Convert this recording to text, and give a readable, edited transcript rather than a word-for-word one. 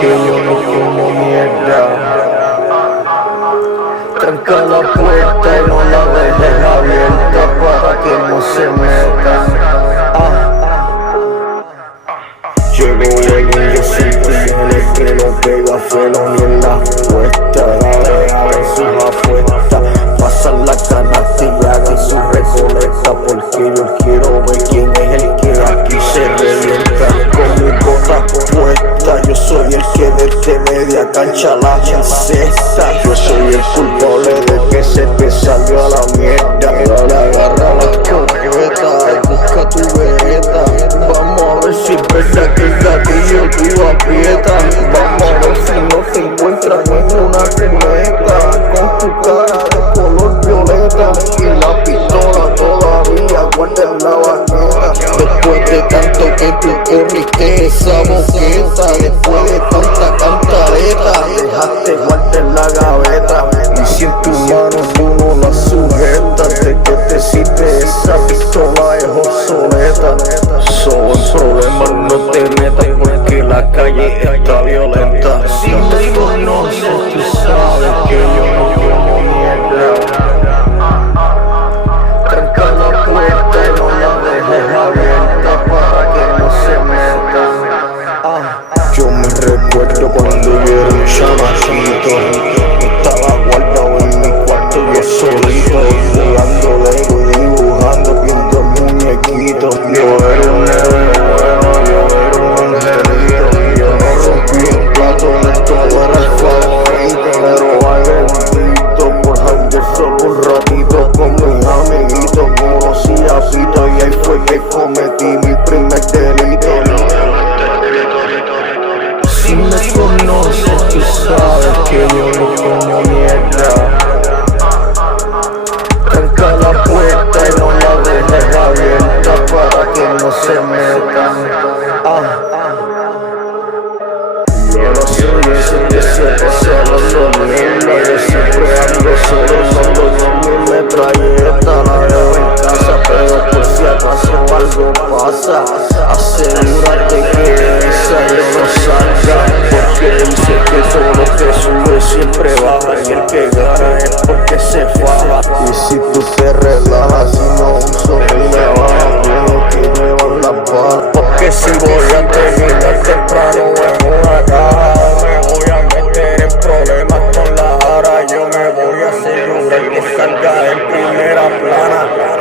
que yo no como mierda. Tranca la puerta y no la dejes abierta para que no se metan. Llego bien y yo soy tumores que no pega felón en la puesta. Dale, abren sus apuestas, pasan la canasta y hagan su recolecta, porque yo quiero ver quién es el que aquí se revienta. Con mis botas puestas, yo soy el que desde media cancha la encesta. Yo soy el culpable de que se te salió a la mierda. Dale, agarra la escopeta, busca tu vereta. Vamos a ver si es verdad que el gatillo tú aprietas. Vamos a ver si no te encuentran en una cuneta, con tu cara de color violeta y la pistola todavía guarda en la baqueta. Después de tanto que tú corriste esa boqueta, después de tanta cantareta, dejaste guardar en la gaveta. Y si en tu mano tú no la sujetas, de que te hiciste esa pistola es obsoleta. Son problemas, no te metas porque la calle está violenta. Si me conoces, tú sabes que yo no como mierda. Tranca la puerta y no la dejes abierta para que no se metan. Yo me recuerdo cuando yo era un chamaquito, estaba guardado en mi cuarto yo solito, jugando Lego y dibujando, viendo muñequitos. Yo era un nene bueno, yo era un angelito. Yo no rompí un plato, de todo era el favorito, pero hay bendito por janguear solo un ratito con mis amiguitos. Conocí a Pito y ahí fue que cometí mi primer delito. Si me conoces, tú sabes que yo no como mierda. Tranca la puerta y no la dejes abierta para que no se metan. Yo no soy ese que se pasa hablando mierda. Yo siempre ando solo, ando con mi metralleta. La veo en casa, pero por si acaso algo pasa, asegúrate que esa yo no salga, porque dice que todo lo que sube siempre baja, y el que gana es porque se faja. Y si tú te relajas y no uso mi navaja, puedo que llevan las balas, porque si voy a terminar temprano en una caja, me voy a meter en problemas con la ara. Yo me voy a asegurar que salga en primera plana.